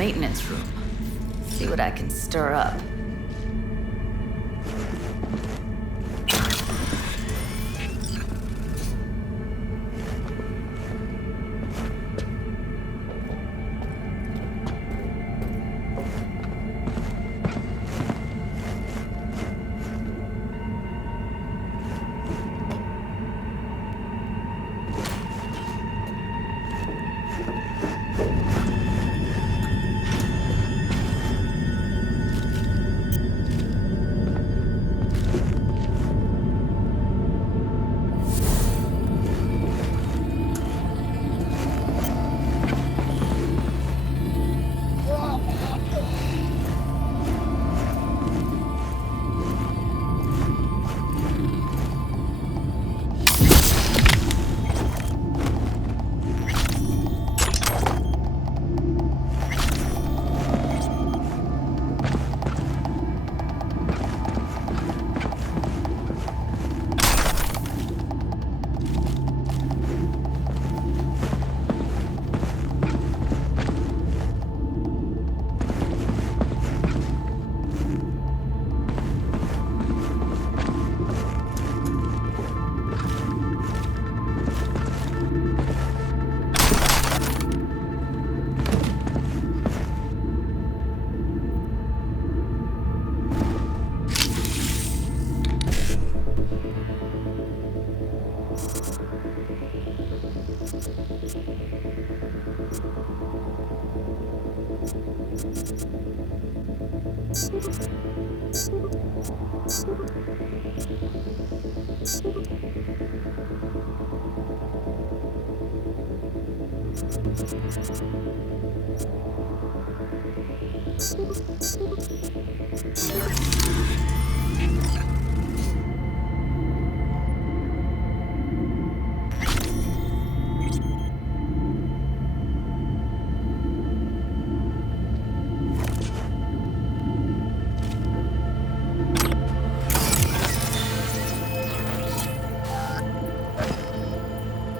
maintenance room. See what I can stir up.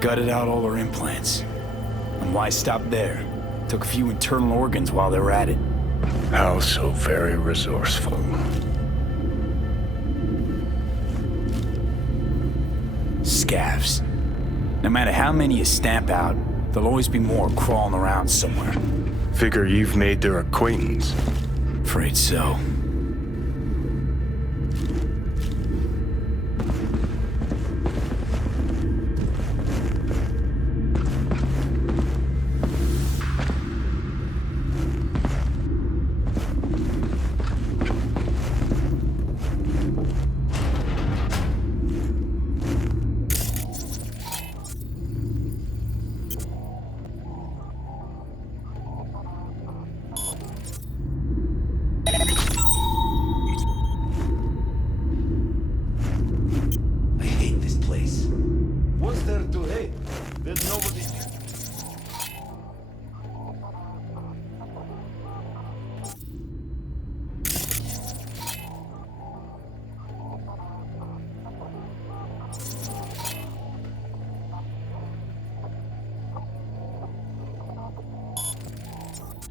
Gutted out all her implants. And why stop there? Took a few internal organs while they were at it. How so very resourceful. Scavs. No matter how many you stamp out, there'll always be more crawling around somewhere. Figure you've made their acquaintance. Afraid so.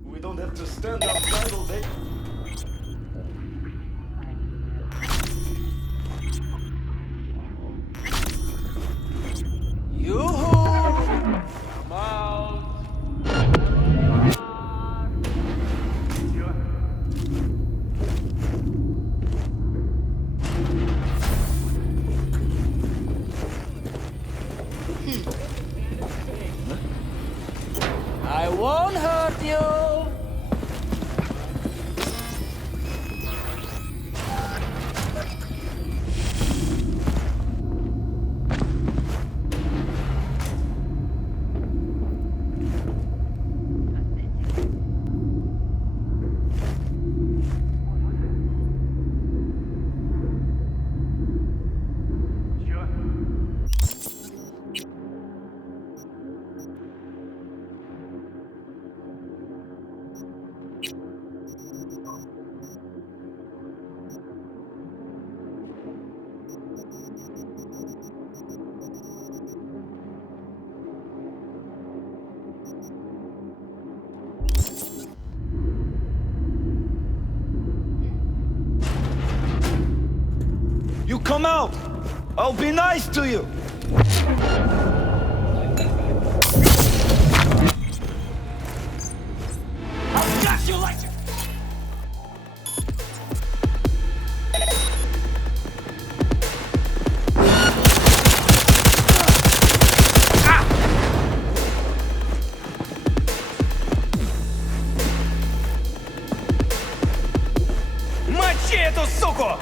We don't have to stand outside all day. Yoo-hoo! Come out! I won't hurt you! come out! I'll be nice to you! I'll gas you like... Мочи эту суку!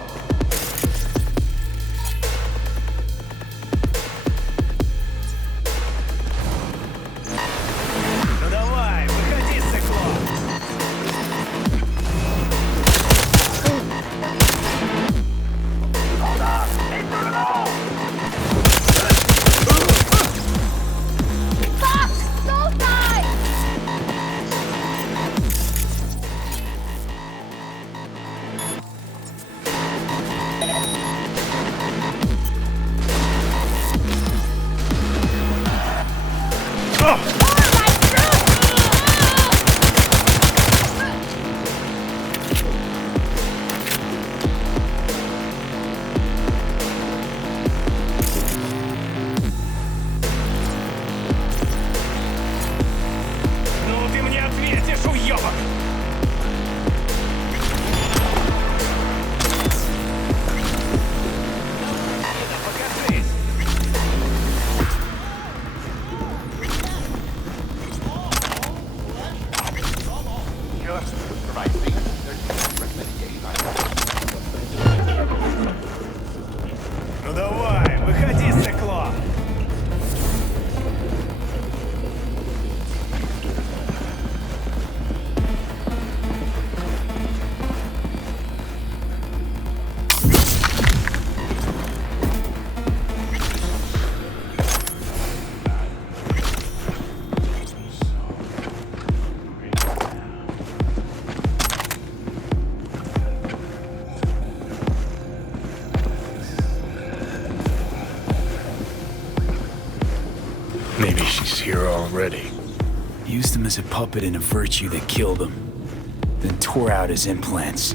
Ну давай, выходи, сыкло! Fuck! Don't die! Ну ты мне ответишь, уёбок! Покажись! Ну давай, выходи, сыкло! Maybe she's here already. Used him as a puppet in a virtue that killed him, then tore out his implants.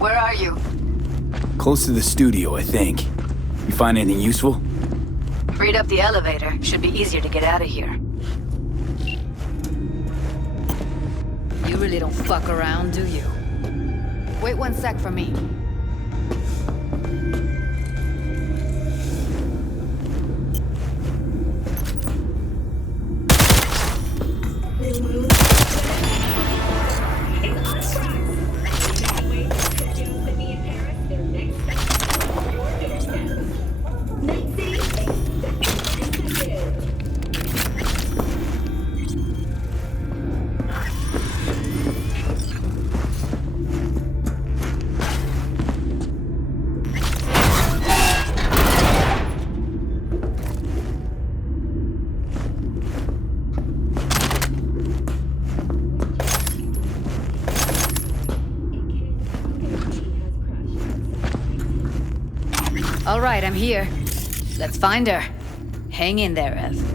Where are you? Close to the studio, I think. You find anything useful? Freed up the elevator. Should be easier to get out of here. You really don't fuck around, do you? Wait 1 sec for me. All right, I'm here. Let's find her. Hang in there, Ev.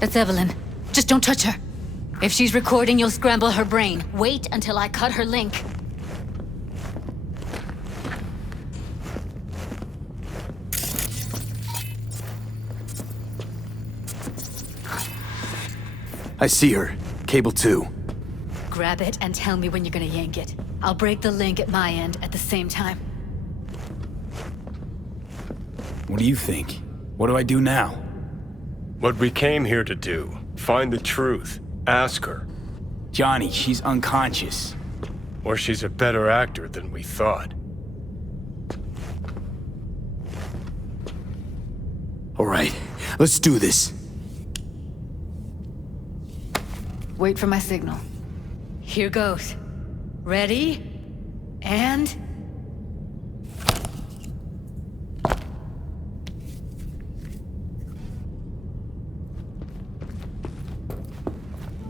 That's Evelyn. Just don't touch her. If she's recording, you'll scramble her brain. Wait until I cut her link. I see her. Cable 2. Grab it and tell me when you're gonna yank it. I'll break the link at my end at the same time. What do you think? What do I do now? What we came here to do. Find the truth. Ask her. Johnny, she's unconscious. Or she's a better actor than we thought. All right, let's do this. Wait for my signal. Here goes. Ready? And...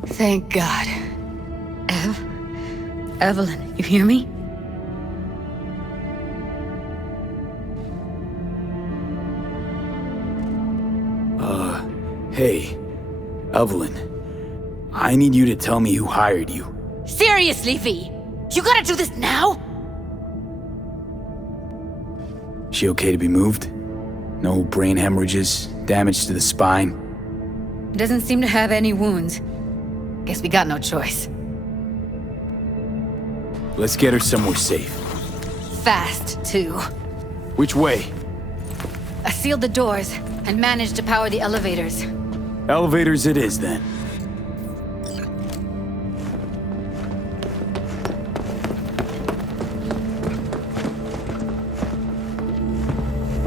Thank God. Evelyn, you hear me? Hey, Evelyn. I need you to tell me who hired you. Seriously, V? You gotta do this now? She okay to be moved? No brain hemorrhages, damage to the spine? Doesn't seem to have any wounds. Guess we got no choice. Let's get her somewhere safe. Fast, too. Which way? I sealed the doors and managed to power the elevators. Elevators it is, then.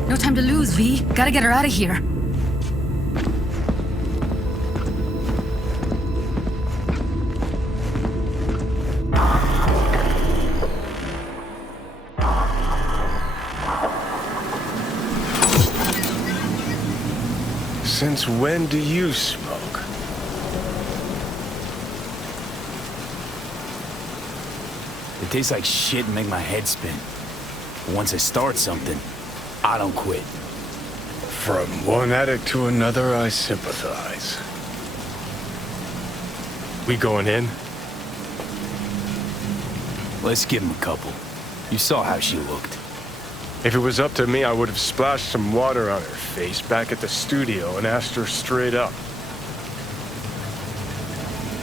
No time to lose, V. Gotta get her out of here. Since when do you smoke? It tastes like shit and make my head spin. But once I start something, I don't quit. From one addict to another, I sympathize. We going in? Let's give him a couple. You saw how she looked. If it was up to me, I would have splashed some water on her face back at the studio and asked her straight up.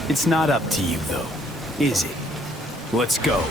It's not up to you, though, is it? Let's go.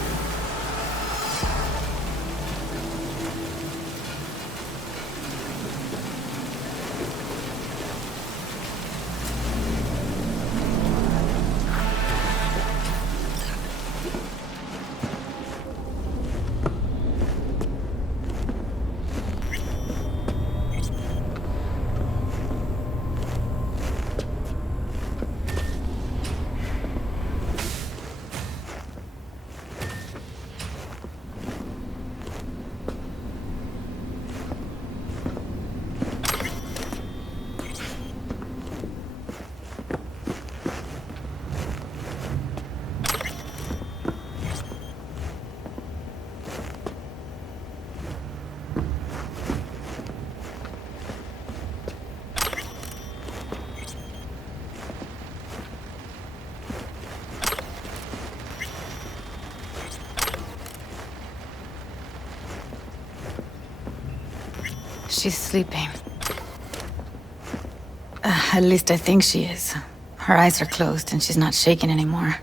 She's sleeping. At least I think she is. Her eyes are closed and she's not shaking anymore.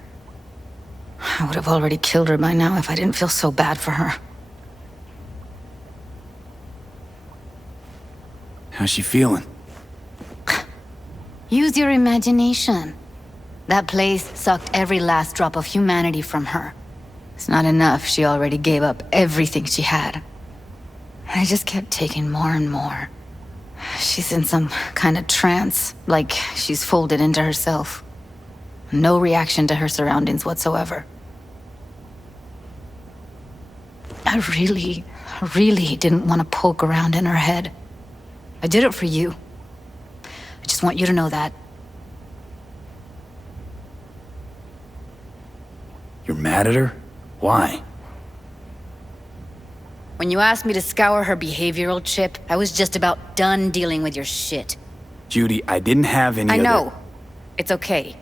I would have already killed her by now if I didn't feel so bad for her. How's she feeling? Use your imagination. That place sucked every last drop of humanity from her. It's not enough, she already gave up everything she had. I just kept taking more and more. She's in some kind of trance, like she's folded into herself. No reaction to her surroundings whatsoever. I really didn't want to poke around in her head. I did it for you. I just want you to know that. You're mad at her? Why? When you asked me to scour her behavioral chip, I was just about done dealing with your shit. Judy, I didn't have any I other- know. It's okay.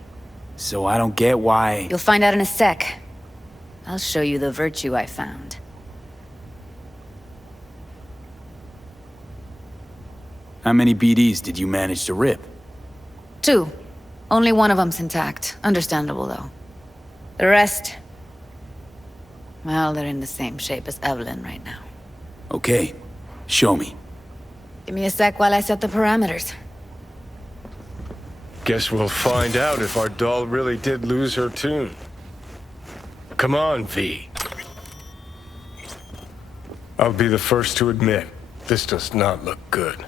So I don't get why... You'll find out in a sec. I'll show you the virtue I found. How many BDs did you manage to rip? 2. Only one of them's intact. Understandable, though. The rest... well, they're in the same shape as Evelyn right now. Okay, show me. Give me a sec while I set the parameters. Guess we'll find out if our doll really did lose her tune. Come on, V. I'll be the first to admit, this does not look good.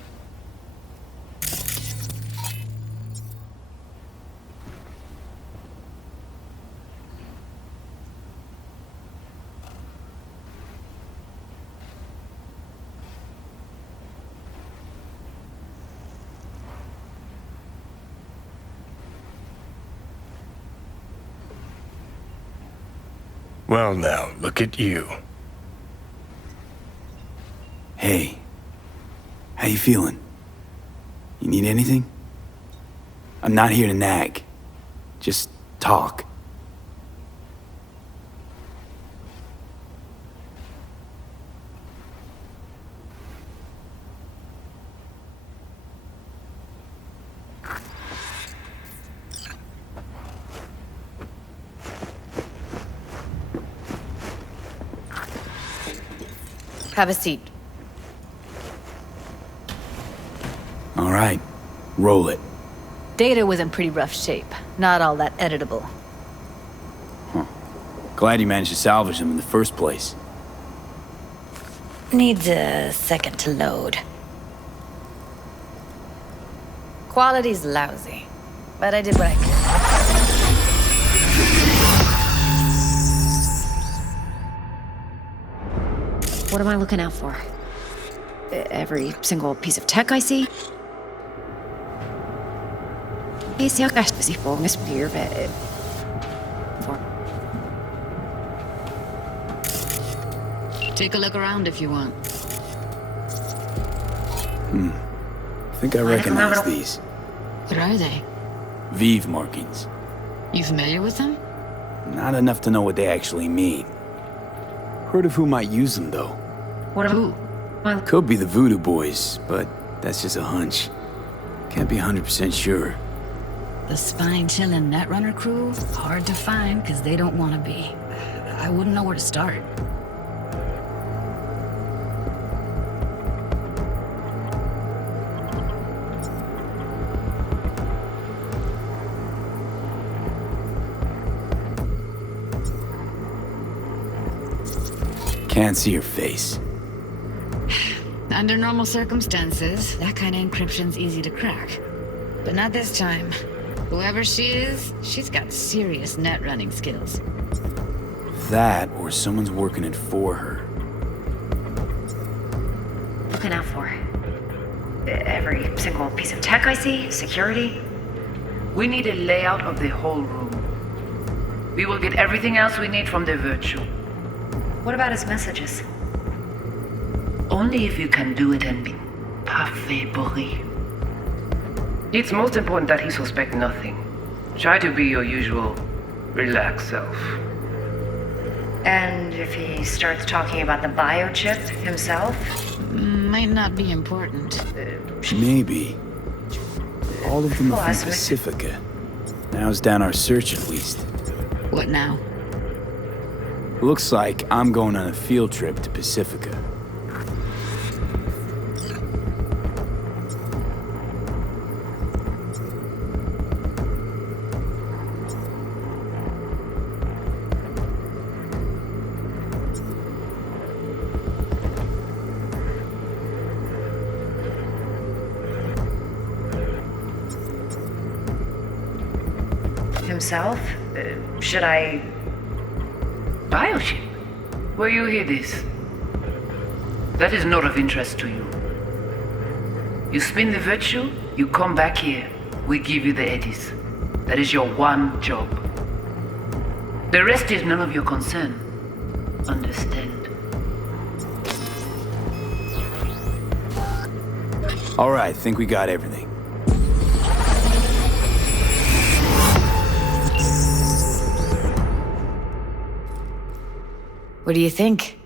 Well now, look at you. Hey, how you feeling? You need anything? I'm not here to nag. Just talk. Have a seat. All right, roll it. Data was in pretty rough shape. Not all that editable. Glad you managed to salvage them in the first place. Needs a second to load. Quality's lousy, but I did what I could. What am I looking out for? Every single piece of tech I see? Esse é o gasto se for um spear, Take a look around if you want. I think I recognize these. What are they? Vive markings. You familiar with them? Not enough to know what they actually mean. Heard of who might use them, though. What Who? Could be the Voodoo Boys, but that's just a hunch. Can't be 100% sure. The spine-chilling Netrunner crew? Hard to find, because they don't want to be. I wouldn't know where to start. Can't see her face. Under normal circumstances, that kind of encryption's easy to crack. But not this time. Whoever she is, she's got serious net running skills. That, or someone's working it for her. looking out for? Every single piece of tech I see? Security? We need a layout of the whole room. We will get everything else we need from the virtue. What about his messages? Only if you can do it and be parfait bourré. It's most important that he suspect nothing. Try to be your usual, relaxed self. And if he starts talking about the biochip himself? Might not be important. Maybe. All of them are from Plasmic. Pacifica. Narrows down our search at least. What now? Looks like I'm going on a field trip to Pacifica. Himself? Should I... Biochip? Where you hear this? That is not of interest to you. You spin the virtue, you come back here. We give you the eddies. That is your one job. The rest is none of your concern. Understand? All right, think we got everything. What do you think?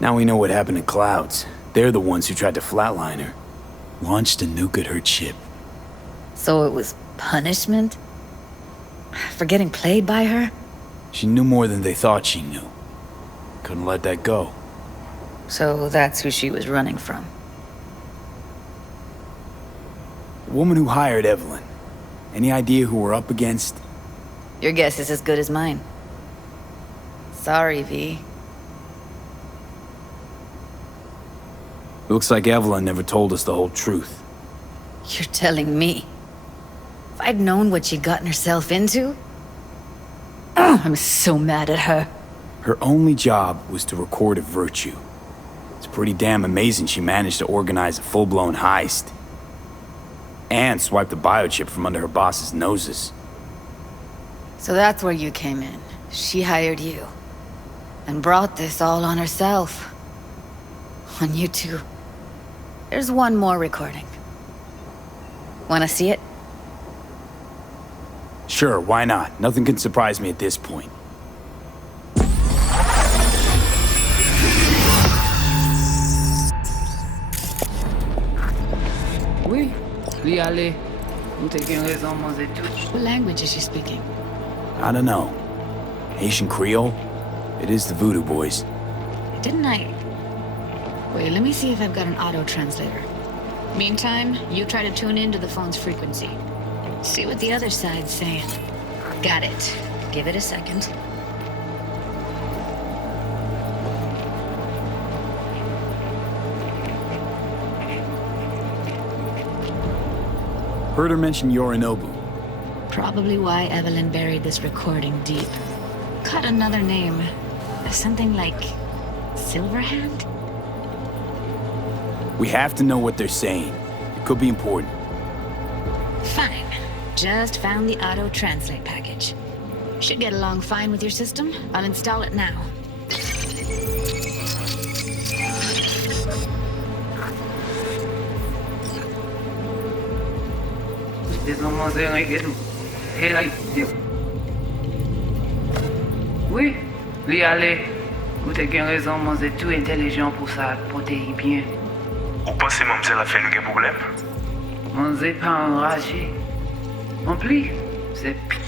Now we know what happened to Clouds. They're the ones who tried to flatline her. Launched a nuke at her ship. So it was punishment? For getting played by her? She knew more than they thought she knew. Couldn't let that go. So that's who she was running from. The woman who hired Evelyn. Any idea who we're up against? Your guess is as good as mine. Sorry, V. Looks like Evelyn never told us the whole truth. You're telling me. If I'd known what she'd gotten herself into... Oh, I'm so mad at her. Her only job was to record a virtue. It's pretty damn amazing she managed to organize a full-blown heist. And swipe the biochip from under her boss's noses. So that's where you came in. She hired you. And brought this all on herself. On you two. There's one more recording. Wanna see it? Sure, why not? Nothing can surprise me at this point. Oui. Oui, allez. Nous taking raison, manger tout. What language is she speaking? I don't know. Haitian Creole? It is the Voodoo Boys. Didn't I... Wait, let me see if I've got an auto-translator. Meantime, you try to tune into the phone's frequency. See what the other side's saying. Got it. Give it a second. Heard her mention Yorinobu. Probably why Evelyn buried this recording deep. Cut another name. Something like... Silverhand? We have to know what they're saying. It could be important. Fine. Just found the auto-translate package. Should get along fine with your system. I'll install it now. Oui, lui aller. Vous avez bien raison, moi c'est tout intelligent pour ça, protéger bien. Ou pensez mademoiselle a fait un problème? Moi c'est pas enragé. En plus, c'est pire.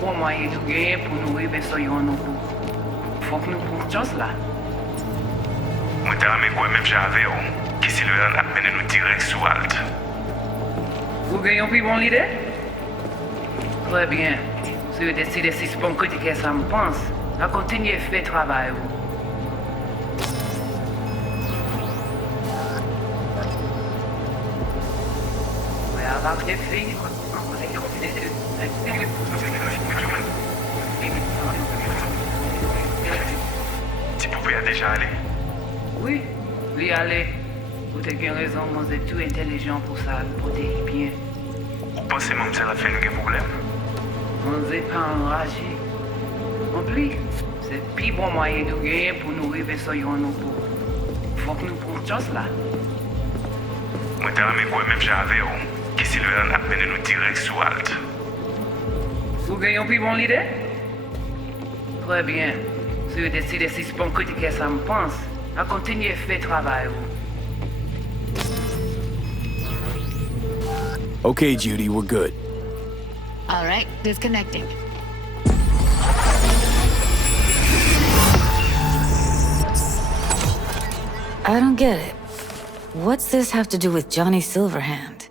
Bon moyen de gagner pour nous arriver sur nos bouts. Faut que nous prenions chance là. Moi, t'as aimé quoi même j'avais, qui s'il veut en amener nous direct sous halte. Vous gagnez plus bon l'idée? Très bien. Si vous décidez si c'est bon côté que ça me pense, à continuer à faire le travail. Oui, avec les filles, Tu pouvais déjà aller? oui, lui aller. Vous avez raison, moi c'est tout intelligent pour ça, protéger bien. Ou pensez mademoiselle a fait un problème? On n'est pas enragé. En plus, c'est le plus bon moyen de gagner pour nous arriver sur nos bouts. Faut que nous prenions chance là. Moi, t'as aimé quoi même j'avais, qui s'il veut en amener nous direct sous halte. Vous gagnez plus bon l'idée? Très bien. Si vous décidez si c'est bon côté que ça me pense, à continuer à faire le travail. Okay, Judy, we're good. All right, disconnecting. I don't get it. What's this have to do with Johnny Silverhand?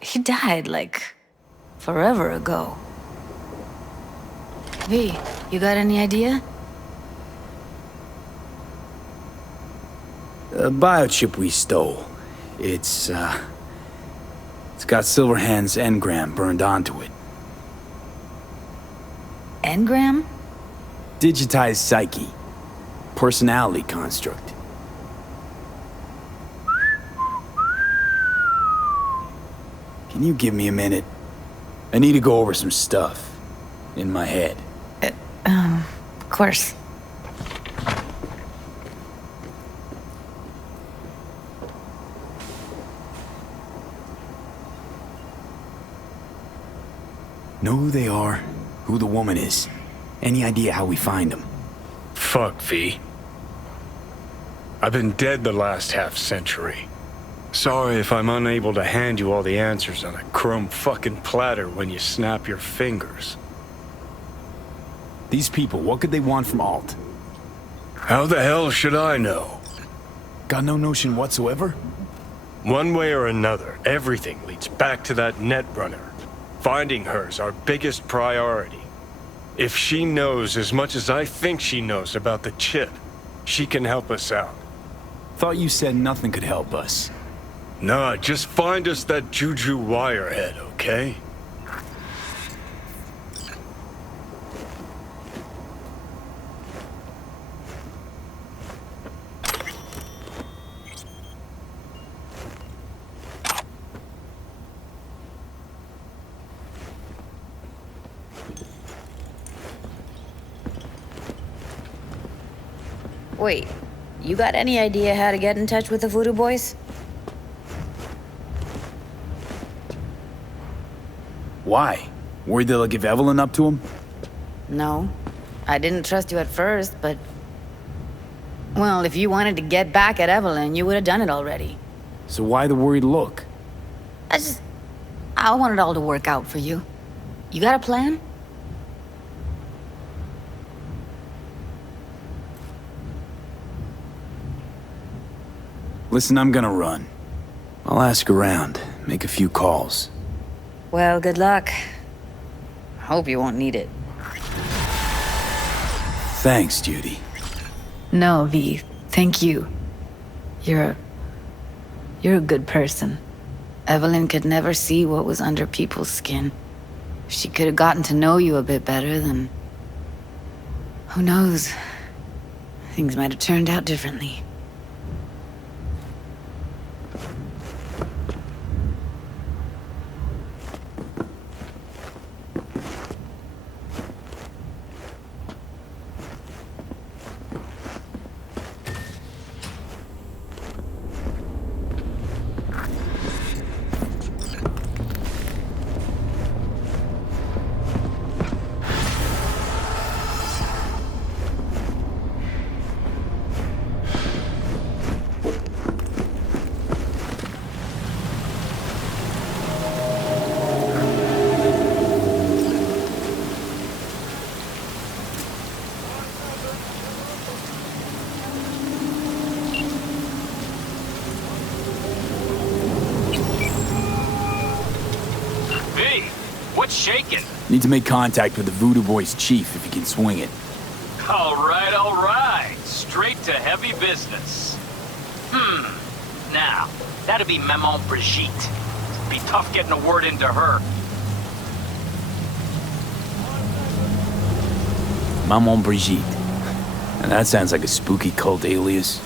He died, like, forever ago. V, you got any idea? A biochip we stole. It's got Silverhand's engram burned onto it. Engram? Digitized psyche. Personality construct. Can you give me a minute? I need to go over some stuff. In my head. Of course. Know who they are, who the woman is. Any idea how we find them? Fuck, V. I've been dead the last half-century. Sorry if I'm unable to hand you all the answers on a chrome fucking platter when you snap your fingers. These people, what could they want from Alt? How the hell should I know? Got no notion whatsoever? One way or another, everything leads back to that netrunner. Finding her's our biggest priority. If she knows as much as I think she knows about the chip, she can help us out. Thought you said nothing could help us. Nah, just find us that Juju wirehead, okay? Wait, you got any idea how to get in touch with the Voodoo Boys? Why? Worried they'll give Evelyn up to him? No. I didn't trust you at first, but... Well, if you wanted to get back at Evelyn, you would have done it already. So why the worried look? I want it all to work out for you. You got a plan? Listen, I'm gonna run. I'll ask around, make a few calls. Well, good luck. Hope you won't need it. Thanks, Judy. No, V. Thank you. You're a good person. Evelyn could never see what was under people's skin. If she could have gotten to know you a bit better, then... who knows? Things might have turned out differently. What's shaking? Need to make contact with the Voodoo Boys chief if you can swing it. All right. Straight to heavy business. Now, that'd be Maman Brigitte. Be tough getting a word into her. Maman Brigitte. And that sounds like a spooky cult alias.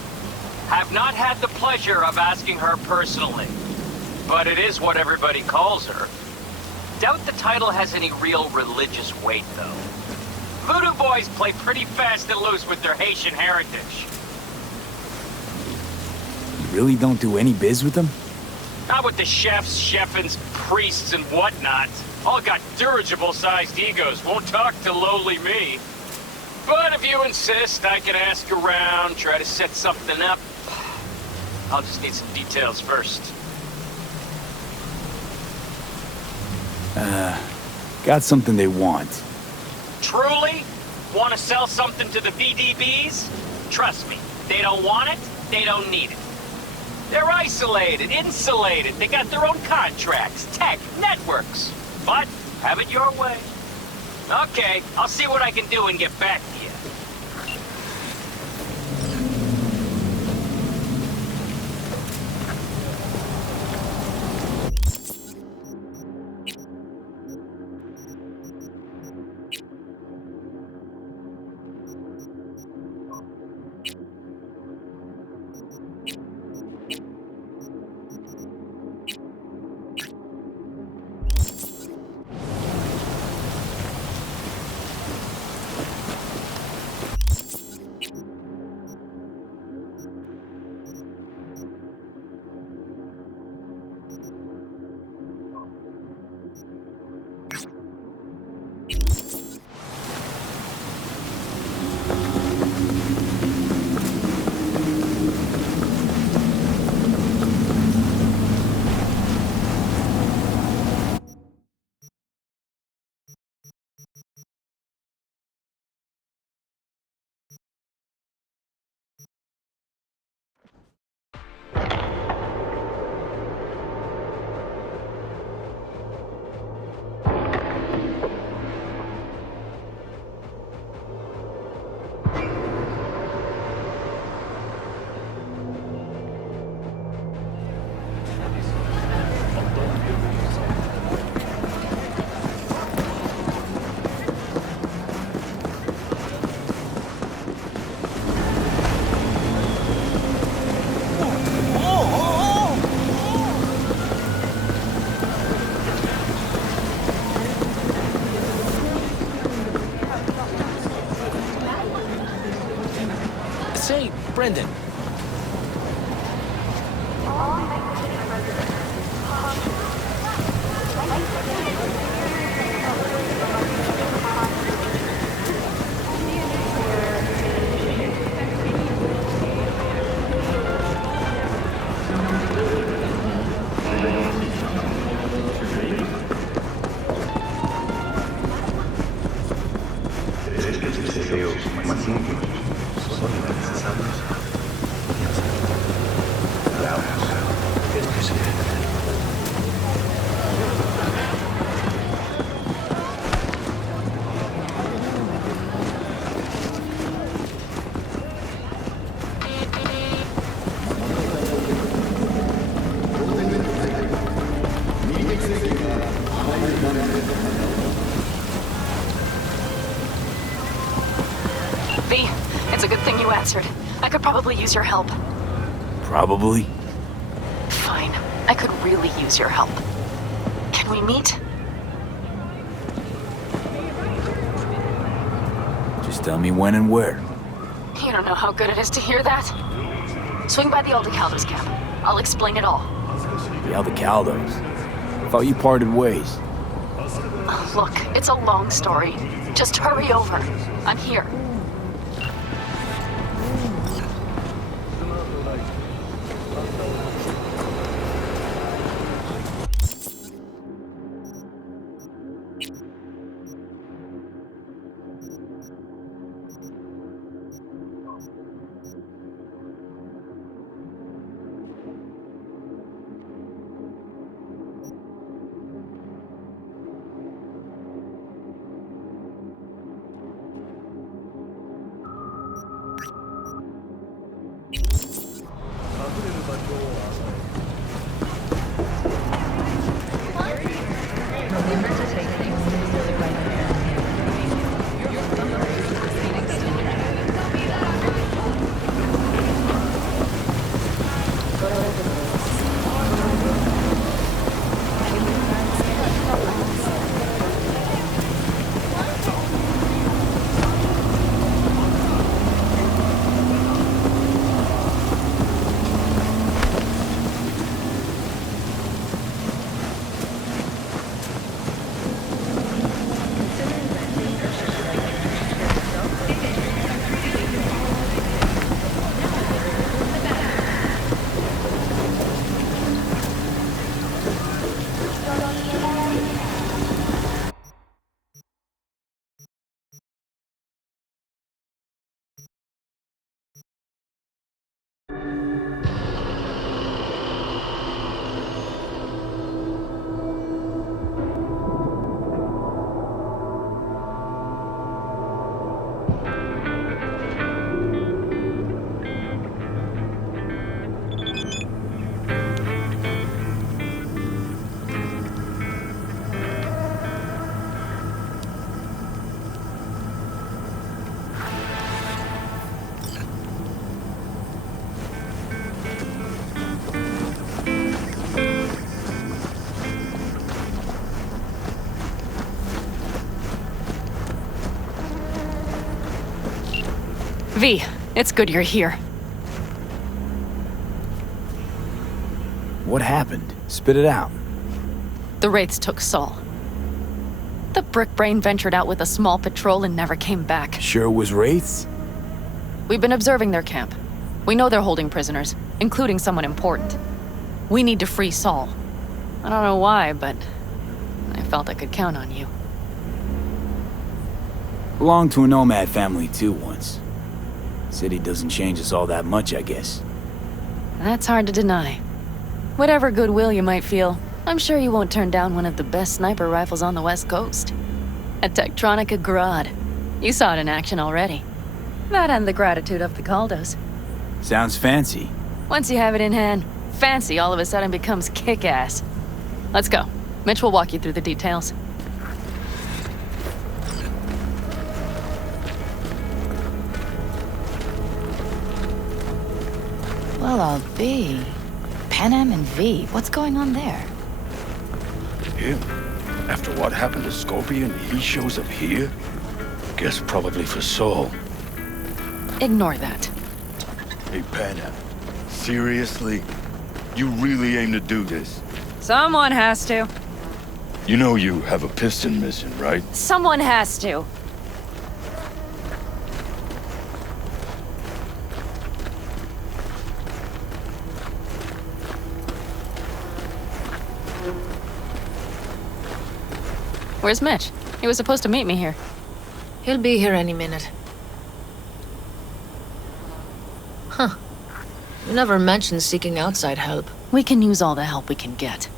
Have not had the pleasure of asking her personally, but it is what everybody calls her. Doubt the title has any real religious weight, though. Voodoo Boys play pretty fast and loose with their Haitian heritage. You really don't do any biz with them? Not with the chefs, chefins, priests, and whatnot. All got dirigible-sized egos, won't talk to lowly me. But if you insist, I can ask around, try to set something up. I'll just need some details first. Got something they want. Truly? Want to sell something to the VDBs? Trust me, they don't want it, they don't need it. They're isolated, insulated, they got their own contracts, tech, networks. But, have it your way. Okay, I'll see what I can do and get back to you. Say, Brendan. probably use your help. Probably. Fine. I could really use your help. Can we meet? Just tell me when and where. You don't know how good it is to hear that. Swing by the Aldecaldos camp. I'll explain it all. The Aldecaldos. I thought you parted ways. Look, it's a long story. Just hurry over. I'm here. V, it's good you're here. What happened? Spit it out. The Wraiths took Saul. The brick brain ventured out with a small patrol and never came back. Sure it was Wraiths? We've been observing their camp. We know they're holding prisoners, including someone important. We need to free Saul. I don't know why, but I felt I could count on you. Belonged to a nomad family too once. City doesn't change us all that much, I guess. That's hard to deny. Whatever goodwill you might feel, I'm sure you won't turn down one of the best sniper rifles on the West Coast. A Tektronica Grad. You saw it in action already. That and the gratitude of the Caldos. Sounds fancy. Once you have it in hand, fancy all of a sudden becomes kick-ass. Let's go. Mitch will walk you through the details. Well, I'll be. Panem and V, what's going on there? Him? After what happened to Scorpion, he shows up here? Guess probably for Saul. Ignore that. Hey, Panem. Seriously? You really aim to do this? Someone has to. You know you have a piston missing, right? Someone has to. Where's Mitch? He was supposed to meet me here. He'll be here any minute. Huh. You never mentioned seeking outside help. We can use all the help we can get.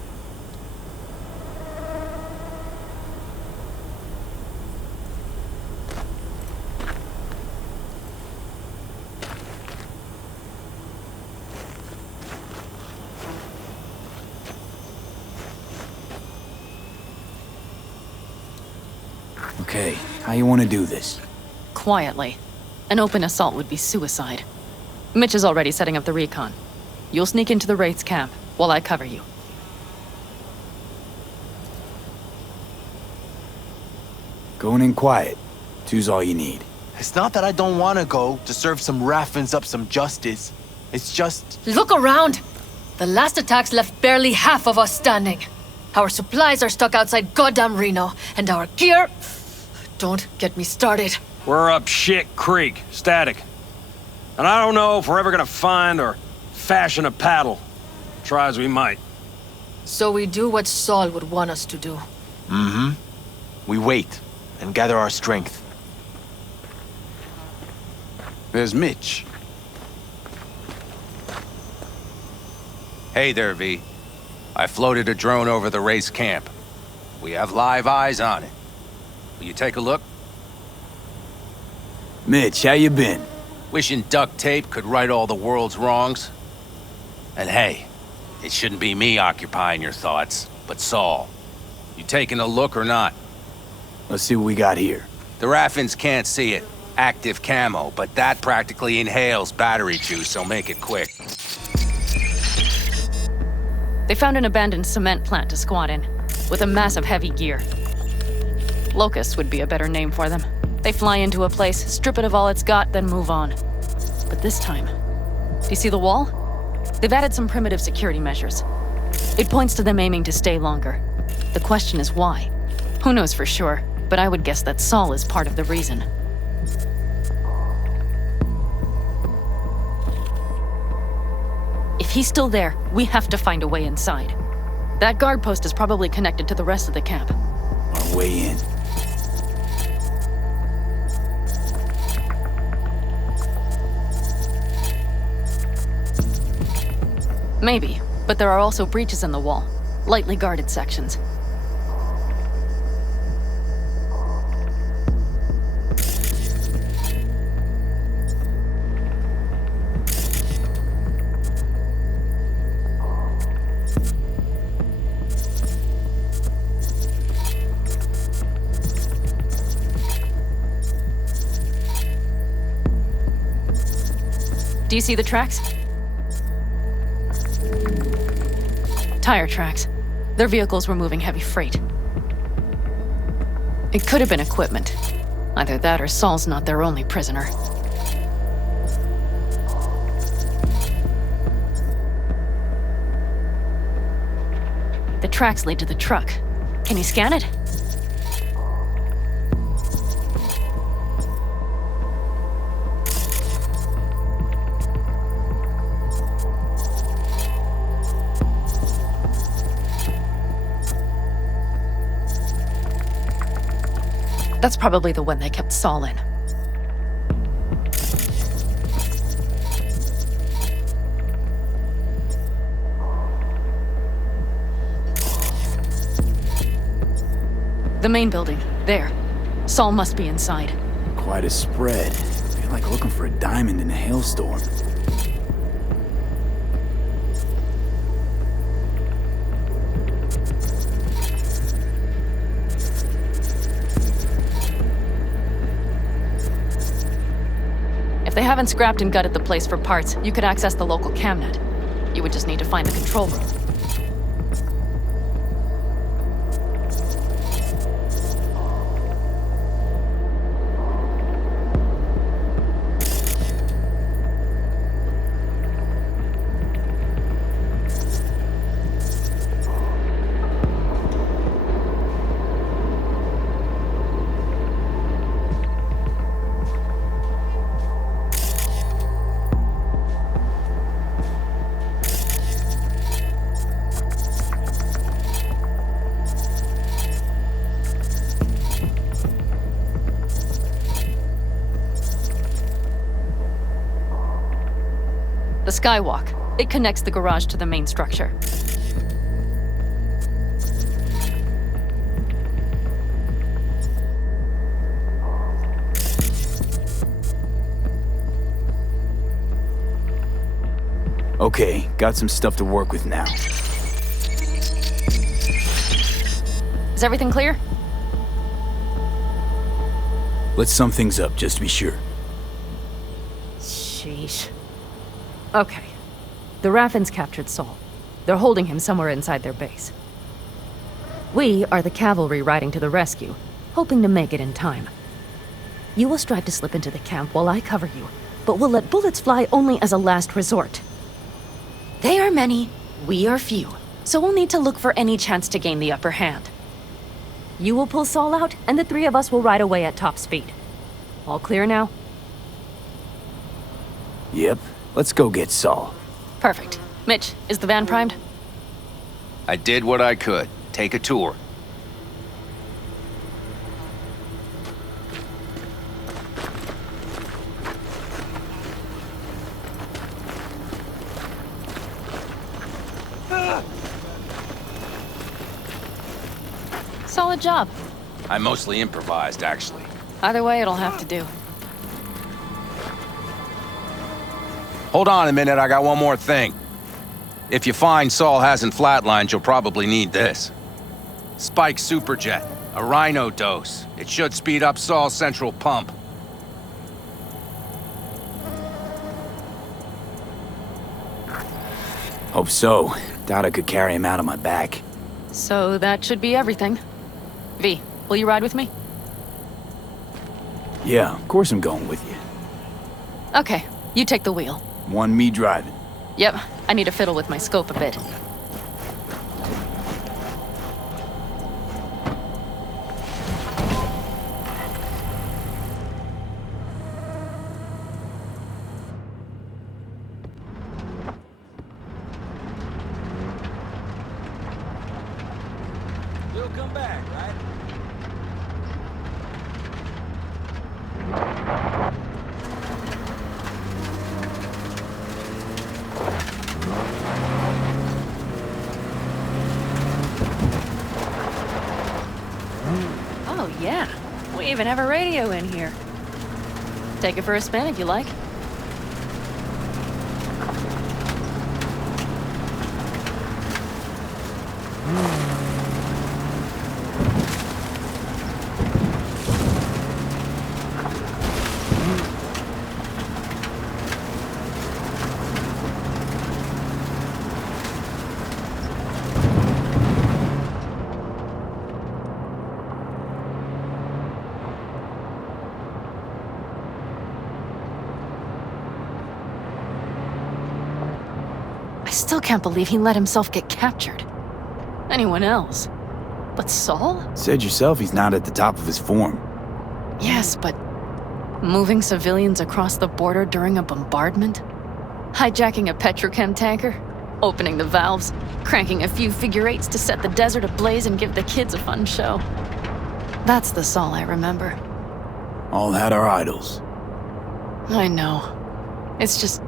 Okay, how you want to do this? Quietly. An open assault would be suicide. Mitch is already setting up the recon. You'll sneak into the Wraith's camp while I cover you. Going in quiet. Two's all you need. It's not that I don't want to go to serve some Raffins up some justice. It's just... Look around! The last attacks left barely half of us standing. Our supplies are stuck outside goddamn Reno, and our gear... Don't get me started. We're up shit creek, static. And I don't know if we're ever gonna find or fashion a paddle. Try as we might. So we do what Saul would want us to do. Mm-hmm. We wait and gather our strength. There's Mitch. Hey there, V. I floated a drone over the race camp. We have live eyes on it. Will you take a look? Mitch, how you been? Wishing duct tape could right all the world's wrongs. And hey, it shouldn't be me occupying your thoughts, but Saul. You taking a look or not? Let's see what we got here. The Raffins can't see it. Active camo, but that practically inhales battery juice, so make it quick. They found an abandoned cement plant to squat in, with a massive heavy gear. Locusts would be a better name for them. They fly into a place, strip it of all it's got, then move on. But this time, do you see the wall? They've added some primitive security measures. It points to them aiming to stay longer. The question is why? Who knows for sure, but I would guess that Saul is part of the reason. If he's still there, we have to find a way inside. That guard post is probably connected to the rest of the camp. Our way in. Maybe, but there are also breaches in the wall, lightly guarded sections. Do you see the tracks? Tire tracks. Their vehicles were moving heavy freight. It could have been equipment. Either that or Saul's not their only prisoner. The tracks lead to the truck. Can you scan it? That's probably the one they kept Saul in. The main building. There. Saul must be inside. Quite a spread. I feel like looking for a diamond in a hailstorm. If they haven't scrapped and gutted the place for parts, you could access the local camnet. You would just need to find the control room. The skywalk. It connects the garage to the main structure. Okay, got some stuff to work with now. Is everything clear? Let's sum things up, just to be sure. Sheesh. Okay. The Raffins captured Saul. They're holding him somewhere inside their base. We are the cavalry riding to the rescue, hoping to make it in time. You will strive to slip into the camp while I cover you, but we'll let bullets fly only as a last resort. They are many, we are few, so we'll need to look for any chance to gain the upper hand. You will pull Saul out, and the three of us will ride away at top speed. All clear now? Yep. Let's go get Saul. Perfect. Mitch, is the van primed? I did what I could. Take a tour. Solid job. I mostly improvised, actually. Either way, it'll have to do. Hold on a minute, I got one more thing. If you find Saul hasn't flatlined, you'll probably need this. Spike Superjet, a Rhino dose. It should speed up Saul's central pump. Hope so. Doubt I could carry him out on my back. So that should be everything. V, will you ride with me? Yeah, of course I'm going with you. Okay, you take the wheel. One me driving. Yep, I need to fiddle with my scope a bit. You'll come back, right? Oh, yeah. We even have a radio in here. Take it for a spin if you like. I still can't believe he let himself get captured. Anyone else? But Saul? Said yourself he's not at the top of his form. Yes, but moving civilians across the border during a bombardment? Hijacking a petrochem tanker? Opening the valves? Cranking a few figure eights to set the desert ablaze and give the kids a fun show? That's the Saul I remember. All had our idols. I know. It's just...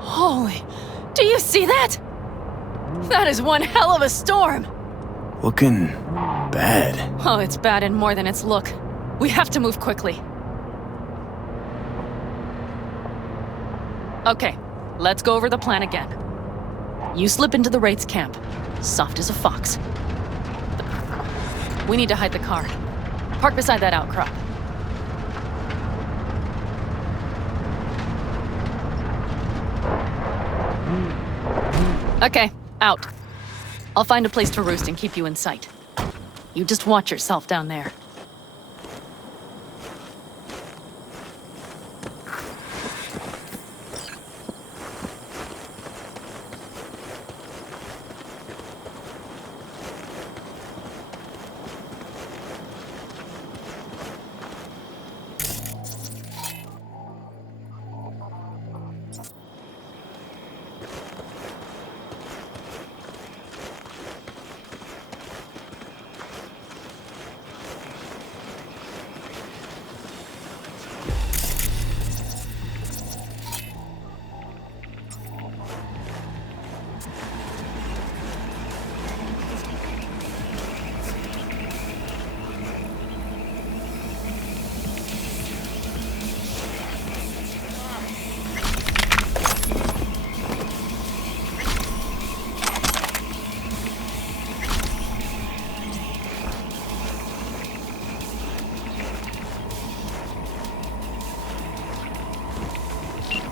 Holy... Do you see that? That is one hell of a storm! Looking bad. Oh, it's bad in more than its look. We have to move quickly. Okay, let's go over the plan again. You slip into the Wraith's camp, soft as a fox. We need to hide the car. Park beside that outcrop. Okay, out. I'll find a place to roost and keep you in sight. You just watch yourself down there.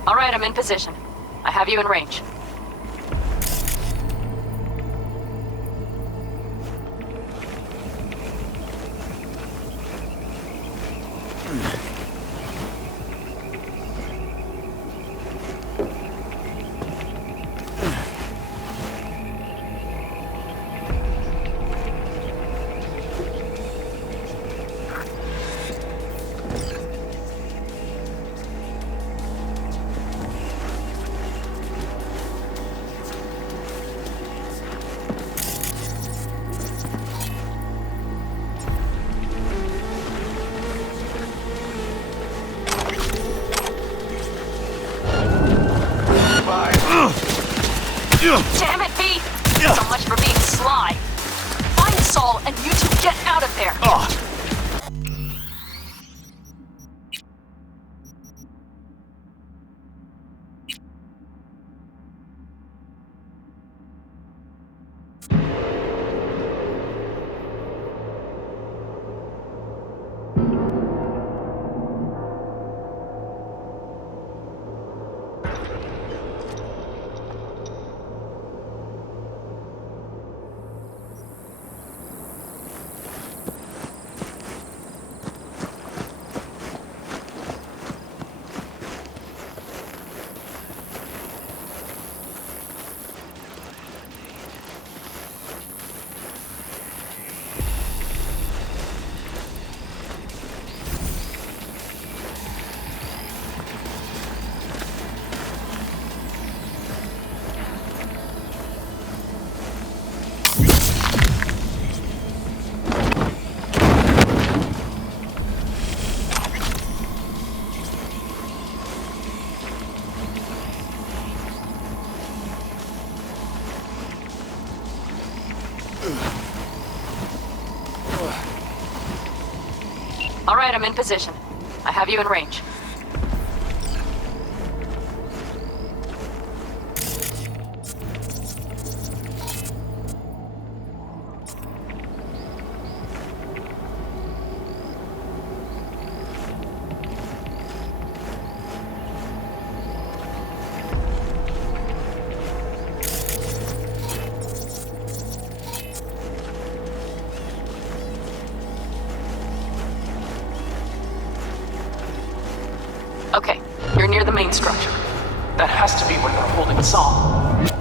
All right, I'm in position. I have you in range. Damn it, V! So much for being sly. Find Saul and you two get out of there! All right, I'm in position. I have you in range. Okay, you're near the main structure. That has to be where they're holding Saul.